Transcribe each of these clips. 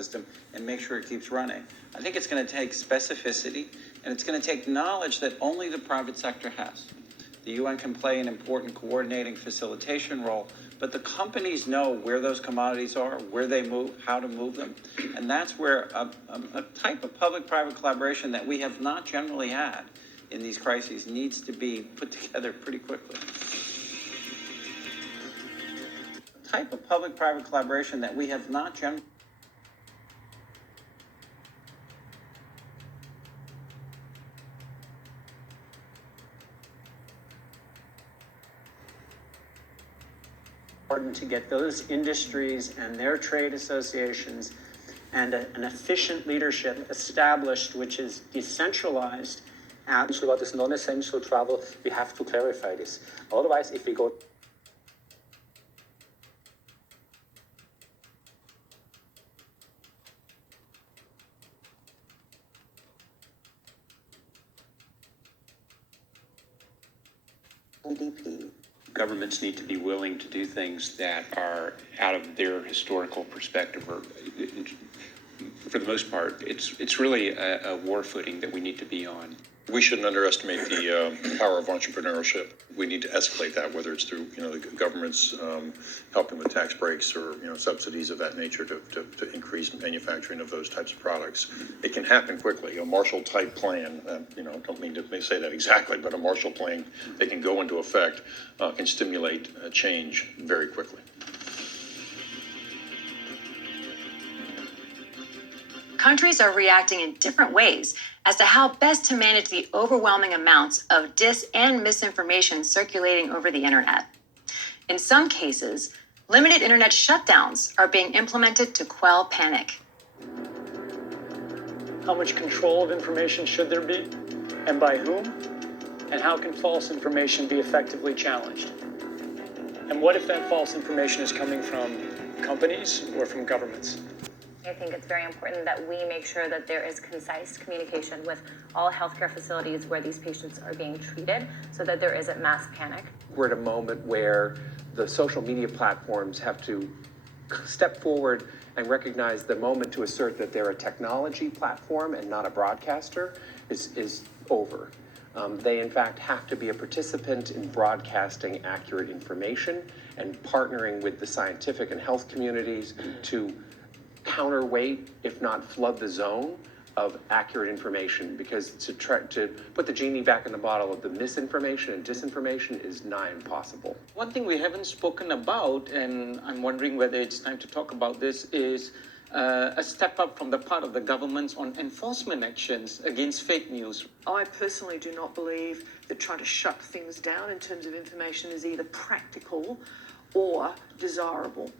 system and make sure it keeps running. I think it's going to take specificity, and it's going to take knowledge that only the private sector has. The UN can play an important coordinating facilitation role, but the companies know where those commodities are, where they move, how to move them. And that's where a type of public-private collaboration that we have not generally had in these crises needs to be put together pretty quickly. Type of public-private collaboration that we have not generally. Important to get those industries and their trade associations and an efficient leadership established, which is decentralized. What is non-essential travel, we have to clarify this. Otherwise, if we go GDP. Governments need to be willing to do things that are out of their historical perspective, or for the most part, it's really a war footing that we need to be on. We shouldn't underestimate the power of entrepreneurship. We need to escalate that, whether it's through the government's helping with tax breaks or subsidies of that nature to increase manufacturing of those types of products. It can happen quickly. A Marshall type plan, don't mean to say that exactly, but a Marshall plan that can go into effect can stimulate change very quickly. Countries are reacting in different ways as to how best to manage the overwhelming amounts of dis and misinformation circulating over the internet. In some cases, limited internet shutdowns are being implemented to quell panic. How much control of information should there be, and by whom? And how can false information be effectively challenged? And what if that false information is coming from companies or from governments? I think it's very important that we make sure that there is concise communication with all healthcare facilities where these patients are being treated so that there isn't mass panic. We're at a moment where the social media platforms have to step forward and recognize the moment to assert that they're a technology platform and not a broadcaster is over. They, in fact, have to be a participant in broadcasting accurate information and partnering with the scientific and health communities to counterweight, if not flood the zone of accurate information, because to put the genie back in the bottle of the misinformation and disinformation is nigh impossible. One thing we haven't spoken about, and I'm wondering whether it's time to talk about this, is a step up from the part of the governments on enforcement actions against fake news. I personally do not believe that trying to shut things down in terms of information is either practical or desirable.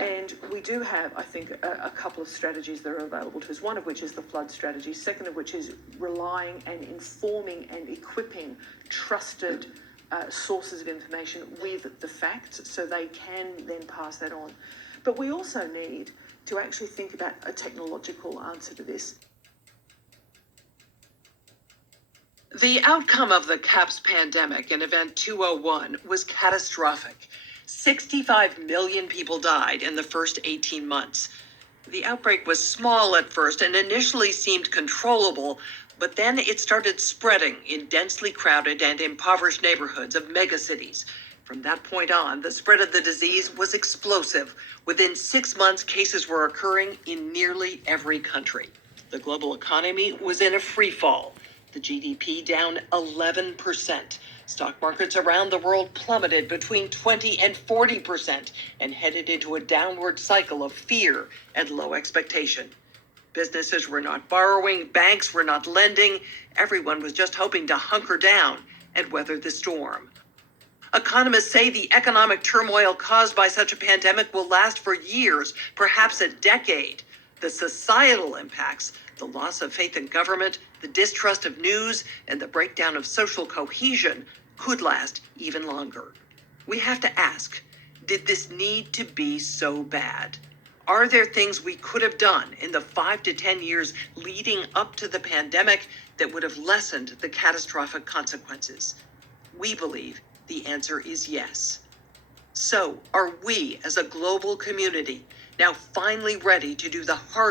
And we do have, I think, a couple of strategies that are available to us, one of which is the flood strategy, second of which is relying and informing and equipping trusted sources of information with the facts so they can then pass that on. But we also need to actually think about a technological answer to this. The outcome of the CAPS pandemic in Event 201 was catastrophic. 65 million people died in the first 18 months. The outbreak was small at first and initially seemed controllable, but then it started spreading in densely crowded and impoverished neighborhoods of megacities. From that point on, the spread of the disease was explosive. Within 6 months, cases were occurring in nearly every country. The global economy was in a free fall. The GDP down 11%. Stock markets around the world plummeted between 20 and 40% and headed into a downward cycle of fear and low expectation. Businesses were not borrowing, banks were not lending. Everyone was just hoping to hunker down and weather the storm. Economists say the economic turmoil caused by such a pandemic will last for years, perhaps a decade. The societal impacts, the loss of faith in government, the distrust of news, and the breakdown of social cohesion could last even longer. We have to ask, did this need to be so bad? Are there things we could have done in the 5 to 10 years leading up to the pandemic that would have lessened the catastrophic consequences? We believe the answer is yes. So, are we as a global community now finally ready to do the hard